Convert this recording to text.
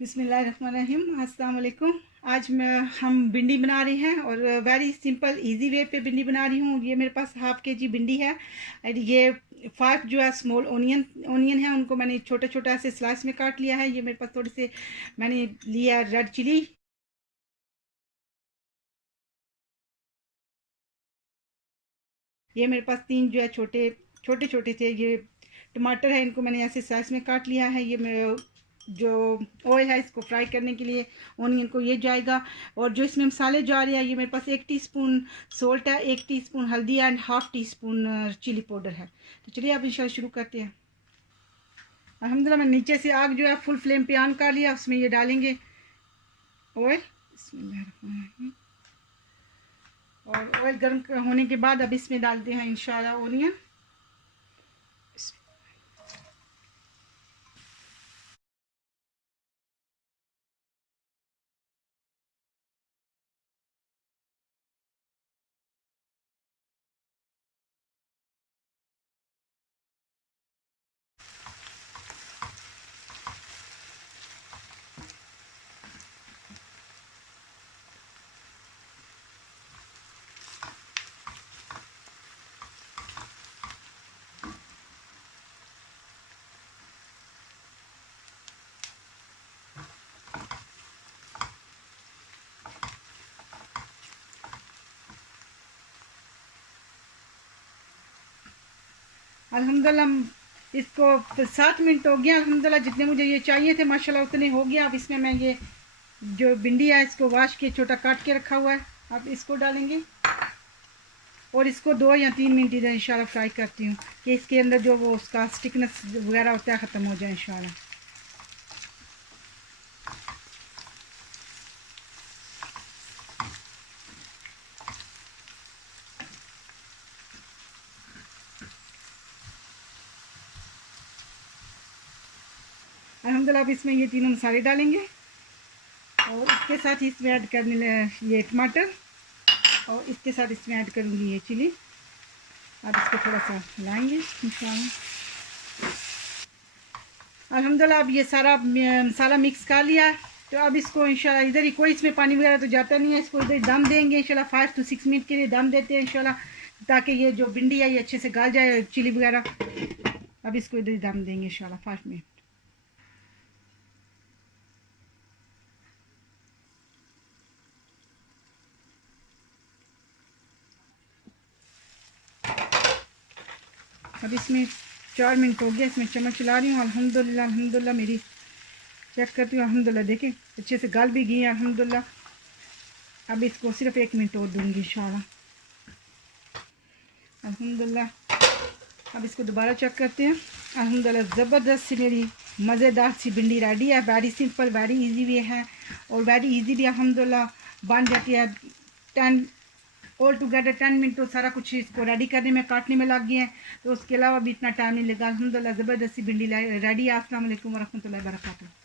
बिस्मिल्लाहिर्रहमानिर्रहीम, अस्सलाम वालेकुम। आज हम भिंडी बना रहे हैं और वेरी सिंपल इजी वे पे भिंडी बना रही हूँ। ये मेरे पास हाफ़ के जी भिंडी है और ये 5 जो है स्मॉल ओनियन है, उनको मैंने छोटा छोटा ऐसे स्लाइस में काट लिया है। ये मेरे पास थोड़े से मैंने लिया रेड चिली, ये मेरे पास 3 जो है छोटे छोटे छोटे थे ये टमाटर है, इनको मैंने ऐसे साइज में काट लिया है। ये मेरे जो ऑयल है इसको फ्राई करने के लिए ऑनियन को ये जाएगा। और जो इसमें मसाले जा रहे हैं, ये मेरे पास 1 टीस्पून सोल्ट है, 1 टीस्पून हल्दी and half teaspoon chili powder है। तो चलिए अब इंशाल्लाह शुरू करते हैं। अल्हम्दुलिल्लाह मैं नीचे से आग जो है फुल फ्लेम पे ऑन कर लिया, उसमें ये डालेंगे ऑयल। और ऑयल गर्म होने के बाद अब इसमें डालते हैं इंशाल्लाह ओनियन। अल्हम्दुलिल्लाह इसको 7 मिनट हो गया। अल्हम्दुलिल्लाह जितने मुझे ये चाहिए थे माशाल्लाह उतने हो गया। अब इसमें मैं ये जो भिंडी है इसको वॉश के छोटा काट के रखा हुआ है, अब इसको डालेंगे और इसको 2 या 3 मिनट इधर इंशाल्लाह फ्राई करती हूँ कि इसके अंदर जो वो उसका स्टिकनेस वगैरह होता है ख़त्म हो जाए इंशाल्लाह। अल्हम्दुलिल्लाह अब इसमें ये तीनों मसाले डालेंगे और इसके साथ ही इसमें ऐड करने ये टमाटर और इसके साथ इसमें ऐड करूँगी ये चिली। अब इसको थोड़ा सा हिलाएंगे इंशाल्लाह। अल्हम्दुलिल्लाह अब ये सारा मसाला मिक्स कर लिया, तो अब इसको इंशाल्लाह इधर ही कोई इसमें पानी वगैरह तो जाता नहीं है, इसको इधर दम देंगे इंशाल्लाह। 5 to 6 मिनट के लिए दम देते हैं इंशाल्लाह, ताकि ये जो भिंडी है ये अच्छे से गल जाए चिली वगैरह। अब इसको इधर ही दम देंगे इंशाल्लाह 5 मिनट। अब इसमें 4 मिनट हो गया, इसमें चम्मच चला रही हूँ। अल्हम्दुलिल्लाह अल्हम्दुलिल्लाह मेरी चेक करती हूँ, अल्हम्दुलिल्लाह देखें अच्छे से गल भी गई है अल्हम्दुलिल्लाह। अब इसको सिर्फ 1 मिनट और दूँगी इंशाल्लाह। अल्हम्दुलिल्लाह अब इसको दोबारा चेक करते हैं। अल्हम्दुलिल्लाह ज़बरदस्त सी मेरी मज़ेदार सी भिंडी रेडी है। Very simple very easy way है और वेरी इजी भी अल्हम्दुलिल्लाह बन जाती है। 10 ऑल टुगेदर 10 मिनट तो सारा कुछ इसको रेडी करने में काटने में लग गए हैं, तो उसके अलावा भी इतना टाइम नहीं लगा। अल्हम्दुलिल्लाह ज़बरदस्ती भिंडी रेडी है। अस्सलाम वालेकुम व रहमतुल्लाहि व बरकातहू।